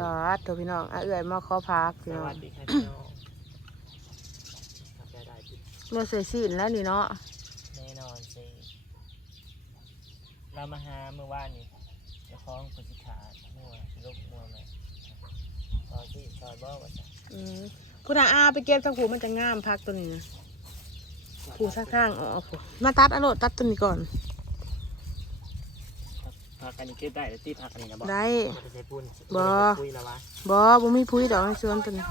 ปาดตัวพี่น้องอะเอื่อยมาขอพักพี่น้อวังสดีค่ะพี่น้องทำได้ได้พี่เมื่อใส่สิ้นแล้วนี่เนาะแน่นอนสิเรามาหาเมื่อวานนี้เจะคล้าของคนสิขาดมั่วลูกมั่วไหมตอนที่ซอยบ่ว่าจะอืมคุณอาอาไปเก็บทั้งผูมันจะงามพักตัวนี้นะผูสักข้างอ๋อผูมาตัดอะโลดตัดตัวนี้ก่อน พักอันนี้เก็บได้แต่ที่พักอันนี้นะบอกได้ไม่ใช่ปุ้นบ่ปุ้ยแล้ววะบอบ่มีพุ้ยดอกในสวนตัวนี้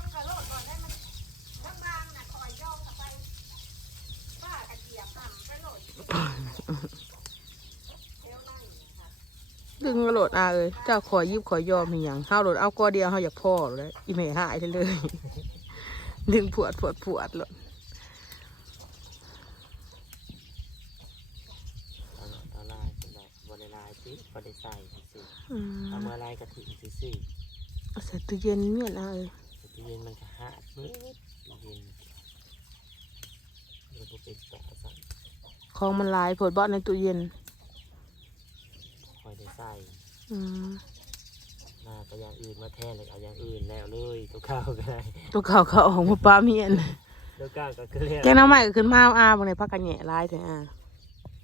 ดึงกระโดดอาเอ้ยเจ้าขอยิบขอยอมเป็นหยังห้าวโดดเอากอเดียวเฮาอยากพ่อเลยอีเมหายไปเลย ดึงปวดปวดปวดเลย ตอนตอนลายเป็นแบบบ ริลายสิบริใส่สิอืมเอาเมื่อลายกระถิ่นสิสิเอาใส่ตู้เย็นเนี่ยนะเอ้ยตู้เย็นมันก็หาดมืดตู้เย็นเดี๋ยวผมไปแปะสั่งของมันหลายผดบอในตู้เย็น คอยได้ใส่อืมมาก็อย่างอื่นมาแทนเลยเอาอย่างอื่นแล้วเลยตัวข้าวก็ได้ตัวเขาเขาออกมาปลาเมียนตัวข้าวก็คือเรียกแกงน้ำใหม่ก็ขึ้นมาเอาอาบางในพักกันแหน่หลายเถอะอา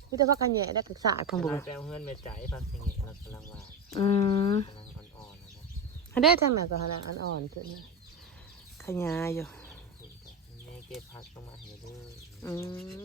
มีแต่พักกันแหน่ได้กึกษาพงบุเราแปลเพื่อนเมจ่ายพักสิ่งนี้เรากำลังวางอืมกำลังอ่อนๆนะนะอันได้ทางไหนก็ขนาดอ่อนๆขึ้นนะขยายอยู่ แม่เก็บพักต้องมาให้เด้ออืม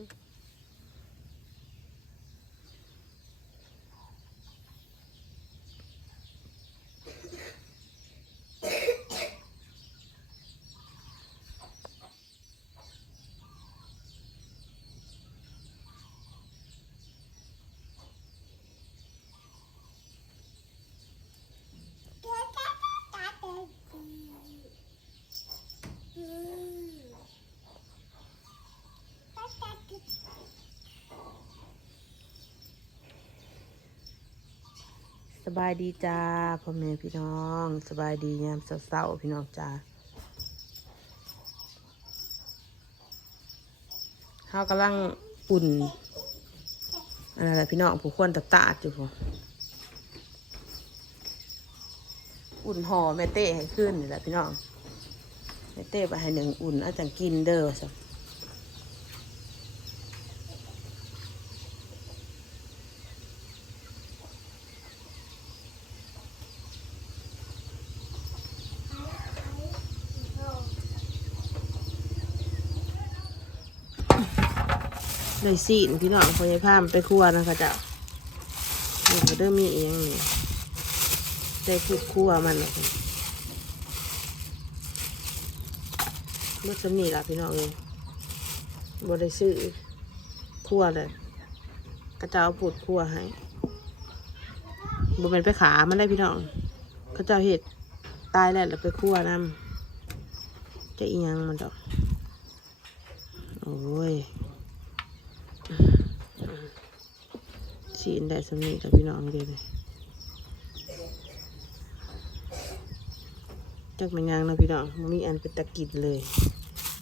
สบายดีจ้าพ่อแม่พี่น้อง สบายดียามเศร้าๆพี่น้องจ้าเฮากำลังอุ่นอะไรล่ะพี่น้องผู้ควรตัดตาดอยู่พออุ่นห่อแม่เต้ให้ขึ้นนี่แหละพี่น้องแม่เต้ไปให้หนึ่งอุ่นอาจารย์กินเด้อสิเลยสีนพี่น้องพยายพามไปครัวนะคะจ้ะนี่ก็เริ่มมีเองนี่ได้คุกครัวมันนะมื่อสนี่ละพี่น้องเองบดได้ซื้อครัวเลยกระเจ้าปูดครัวให้บ่เป็นไปขามันได้พี่น้องกระเจ้าเห็ดตายแล้วแล้วไปครัวนำจะอียังมันดอก โอ้ย สีนได้สำนีกับพี่น้องเดียวเลยจักมันยังนะพี่น้องมีอันเป็นตะกิดเลย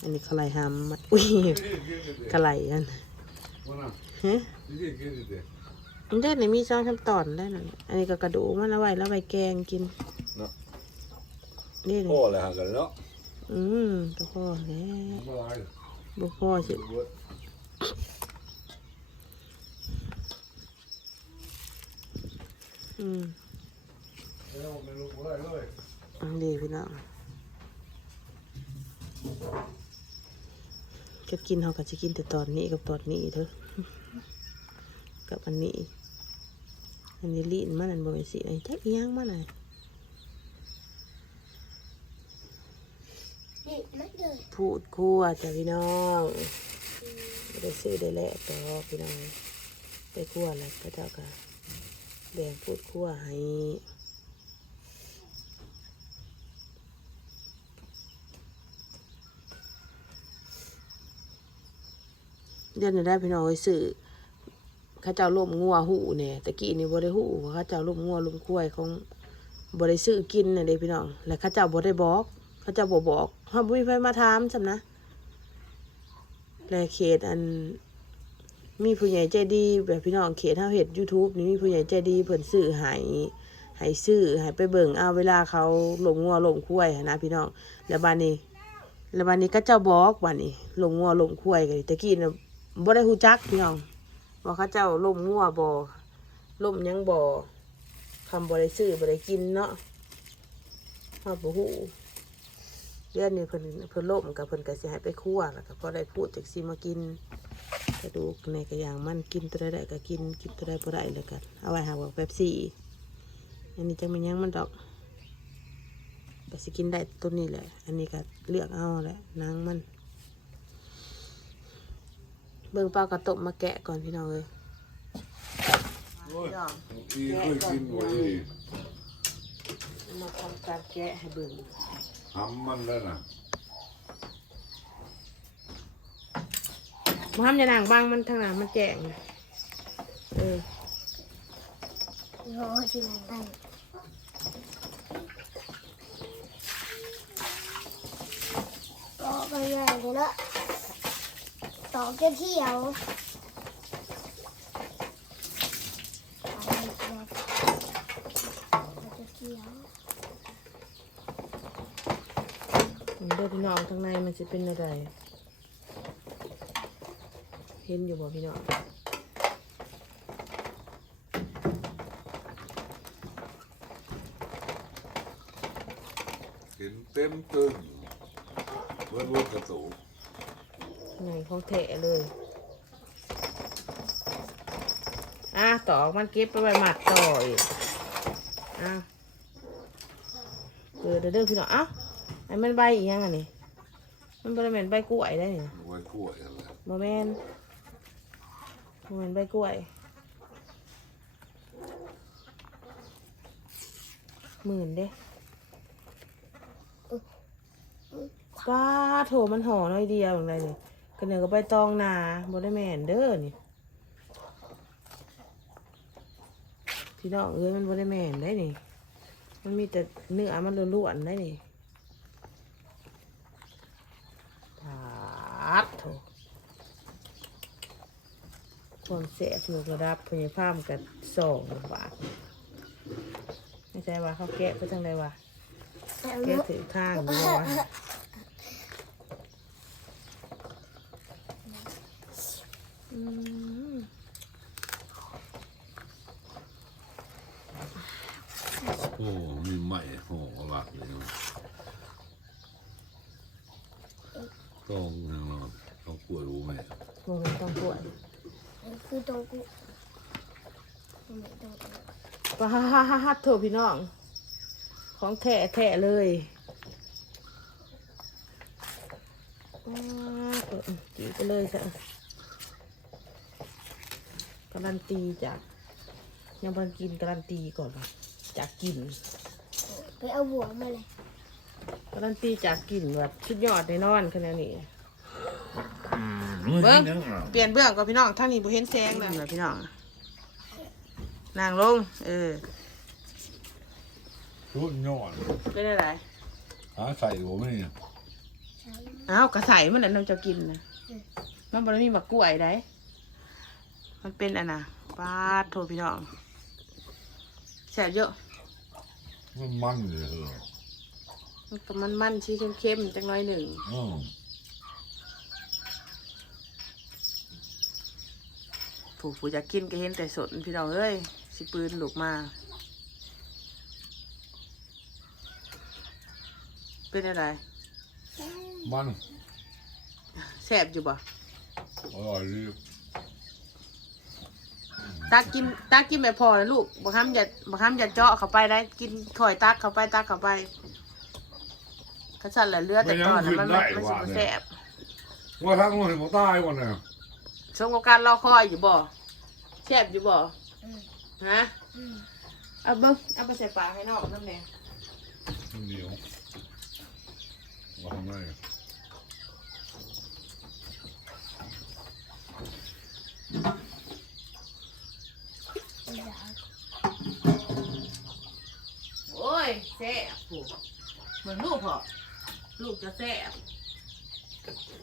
อันนี้ขลายหำมอุ้ยขลายอันฮะมันได้ในมีซองทำตอนได้หน่อยอันนี้ก็กระดูกมันเอาไว้แล้วไว้แกงกินนี่เลย Oh, le haga, no? อืมก็พอแล้ว Ma dai, บ่พอสิ อืมอันดีพี่น้องจะกินเขาก็จะกินแต่ตอนนี้กับตอนนี้เถอะกับอันนี้ อันนี้ลีนมันอันบ่เป็นสีอันนี้จักอีหยังมันน่ะพูดคั่วจ้ะพี่น้องได้ซื้อได้แลกดอพี่น้องได้คั่วแล้วพระเจ้าก็ แบ่งพูดคั่วให้เดี๋ยวนี้ได้พี่น้องไปซื้อข้าเจ้าล่มงัวหูเนี่ยตะกี้นี่บ่ได้หูข้าเจ้าล่มงัวล่มควายของบ่ได้ซื้อกินน่ะเด้พี่น้องแล้วข้าเจ้าบ่ได้บอกเขาเจะบอกบอกเขาบ่มีไฟมาถามจำนะและเขตอัน มีผู้ใหญ่ใจดีแบบพี่น้องเขตเฮาเฮ็ด YouTube นี่มีผู้ใหญ่ใจดีเพิ่นซื้อให้ให้ซื้อให้ไปเบิ่งเอาเวลาเขาหลงงัวหลงคุ้ยนะพี่น้องแล้วบานนี้ แล้วบานนี้ก็เจ้าบอกบานนี้หลงงัวหลงคุ้ยกันตะกี้น่ะบ่ได้ฮู้จักพี่น้องว่าเขาเจ้าลมงัวบ่ลมยังบ่คำบ่ได้ซื้อบ่ได้กินเนาะเฮาบ่ฮู้เดือนนี้เพิ่นเพิ่นล่มกับเพิ่นก็สิให้ไปคั่วแล้วก็พอได้พูดจักสิมากิน กระดูกในกระอย่างมันกินตัวใดได้ก็กินกินตัวใดบ่ได้แล้วกันเอาไว้หาว่าเป๊ปซี่อันนี้จังมันยังมันดอกก็สิกินได้ตัวนี้แหละ อันนี้ก็เลือกเอาแหละนางมัน เบิ่งปลากระตบมาแกะก่อนพี่น้องเอ้ยโอ้ยพี่น้องอีเคยกินบ่อีมาทำการแกะให้เบิ่งทำมันแล้วน่ะ มาทำอย่านางบางมันทางหน้ามันแจ้งเออโยชินันได้ต่อไปใหญ่เลยเนาะต่อเกี่ยวเที่ยวต่อเกี่ยวเที่ยวมันเด้อพี่น้องข้างในมันจะเป็นอะไร เห็นอยู่บ่พี่น้องเห็นเต็มตึงเบิดลูกกระตูไงของแท้เลย อะต่อมันเก็บไปไว้หมัดต่ออีกอะเกิดเด้อพี่น้องเอ้าไอ้มันใบอีกยังอันนี้มันบริเวณใบกล้วยได้นี่ไว้กล้วยอะไรบแมน บแมนใบกล้วย หมื่นเด้ป้าโถมันห่อน้อยเดียวอย่างไรนี่กันเนือก็ใบตองนาบได้แมนเด้อนี่พี่น้องเอ้ยมันบได้แมนได้นี่ มันมีแต่เนื้อมันล้วนๆได้นี่ปาดโถ ความเสียถูกระดับพยาพามกับสองบาทไม่ใช่ว่าเขาแกะไปทางใดวะแต่แกะเนาะถือข้างดีวะอืมโอ้มีไหมโอ้หลักเลยต้องแน่นอนต้องกล้วยรู้ไหมโมเมนต้องปวด คือตรงกูไม่ตรงกูปาฮ่าฮ่าฮ่าฮ่าโถพี่น้อง ของแท้แท้เลยว้าวเปิดจีไปเลยจ้ะการันตีจากยังบันกินการันตีก่อนว่ะจากกิน ไปเอาหัวมาเลยการันตีจากกินแบบชุดยอดแน่นอนขนาดนี้ เบิ้เบิ้งงเปลี่ยนเบื้องก่อนพี่น้องท่างนี้บุเห็นแสงเลยนะพี่น้องนางลง เออชุดยอดเป็นอะไรหาใส่ผมไม่เนี่ยอ้าวกระใสมันน่ะน้ำจะกินนะมันบ่ได้มีบักกล้วยได้มันเป็นอันน่ะปาดโทพี่น้องแสบเยอะ มันมันเลยเหรอมันก็มันมันๆชี้เข้มๆจังน้อยหนึ่ง อืม ผู้ผู้อยากกินก็เห็นแต่สดพี่น้องเอ้ยสิปืนลูกมา เป็นอะไรมันแสบอยู่บ่อร่อยดีตักกินตักกินแบบพอนะลูกบักคำอย่าบักคำอย่าเจาะเข้าไปได้กินถอยตักเข้าไปตักเข้าไปกระสันแหละเลือดแต่ก่อนนะมันมันมันสิบ่แสบว่าทั้งโลกเห็นผมตายวันเนี่ย ช่วงของการรอคอยอยู่บ่แสบอยู่บ่อืมฮะอืมเอาเบิ้งเอาไปใส่ปากให้นอกน้ำแดงมันเหนียวว่าทำไงอย่าโอ้ยแสบผูเหมือนลูกพอลูกจะแสบ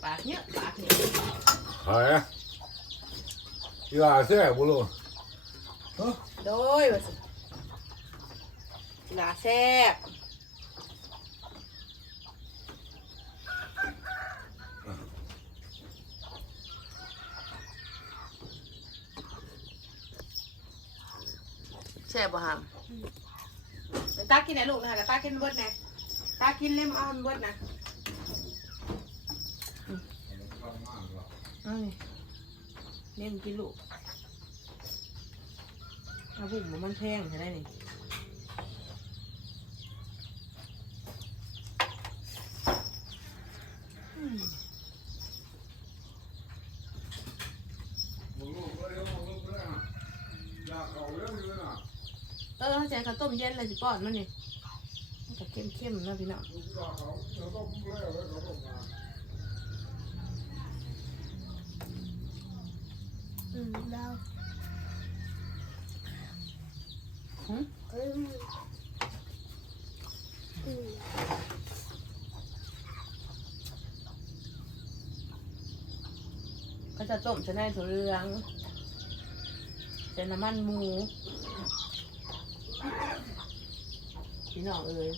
ปากเนี้ยปากเนี้ยหายอี หลาแซ่บบุรุษโดยว่าสิหลาแซ่บแซ่บบ่ฮามเดี๋ยวตากินไหนลูกนะเดี๋ยวตากินเบิดนะตากินเล่มเอามันเบิดนะเอา นี่เล่มกินลูกเอาบุ๋มมันแพงใช่ไหมนี่มึงลูกเลยมึงลูกเลยอะอยากเอาเรื่องนี้เลยนะเออเข้าใจข้าวต้มเย็นเลยสิป้อนมันนี่มันจะเข้มๆนะพี่น้อง ลูก อยากเอาเดี๋ยวต้องเล่เลยเขาต้องมาอืมเราหึอืมอืมก็จะต้มจะได้ถั่วเหลืองจะน้ำมันหมูพี่น้องเอ้ย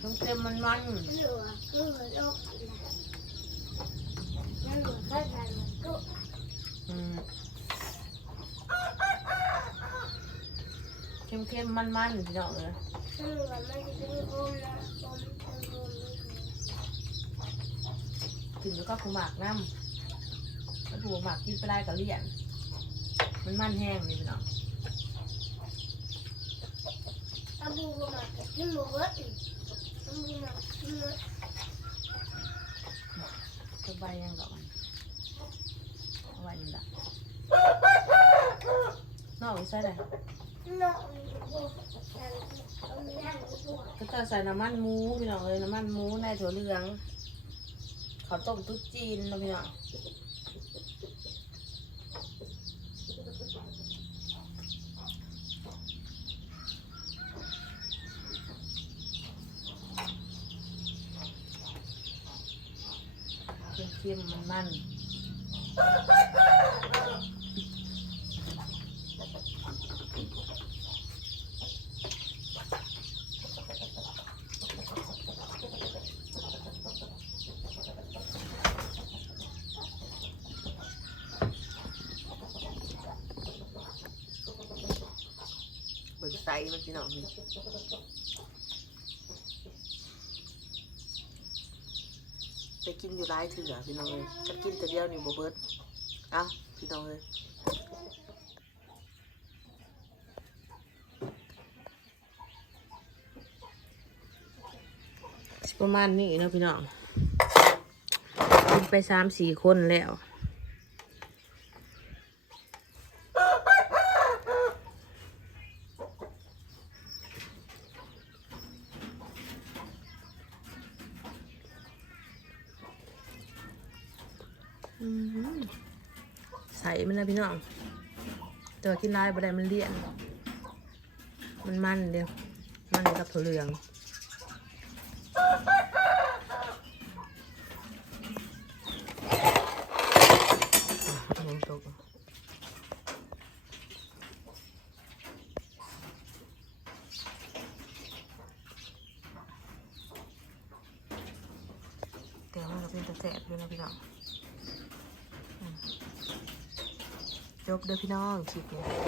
ต้องเต็มมันมัน เหลือเหลือโลกนะเหลือแค่ไหนก็ ๆอืม เข้มๆมันๆพี่น้องเอ้ยเหลือมันจะเป็นโอมนะโอมเป็นโอมนี่ถึงแล้วก็ผูหมากน้ำแล้วผูหมากกินไปได้กับเลี่ยน มันมันแห้งเลยพี่น้องถ้าบูมากินหมูเว้ยถ้าบูมากินหมูสบายยังดอกมันเอาไว้นี่ละนอกอีกใส่เลย ก็จะใส่น้ำมันหมูพี่น้องเลยน้ำมันหมูในถั่วเหลืองข้าวต้มตุ๊ดจีนนะพี่น้องเค็มๆมันๆเมันพี่น้องไปกินอยู่ร้ายเถื่อพี่น้องเลยจะกินแต่เดียวนี่บ่เบิดเอ้าพี่น้องเลยประมาณนี้นะพี่น้องกินไปสามสี่คนแล้ว อืมใส่มันนะพี่น้อง แต่ว่ากินลายบะไดมันเลี่ยน มันมันเดียว มันกับถั่วเหลืองอะยังตกอะแต่ว่ามันก็เป็นตะแสบด้วยนะพี่น้อง จบเด้อพี่น้องคลิปนี้